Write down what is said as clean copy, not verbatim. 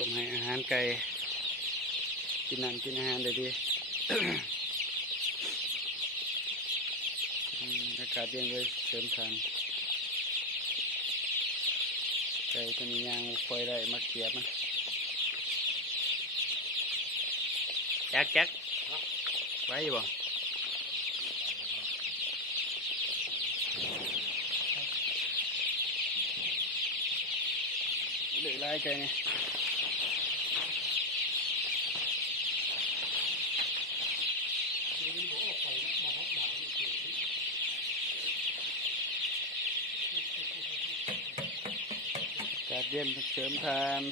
ผมให้อาหารไก่กินน้ำกินอาหารเลยดี อากาศเย็นเลยเสริมทานไก่ตัวนี้ย่างคอยได้มาเกียบมันแจ๊กแจ๊กไว้อยู่บ่เหลือลายไก่เนี่ยอากาศเย็นเสริมทาน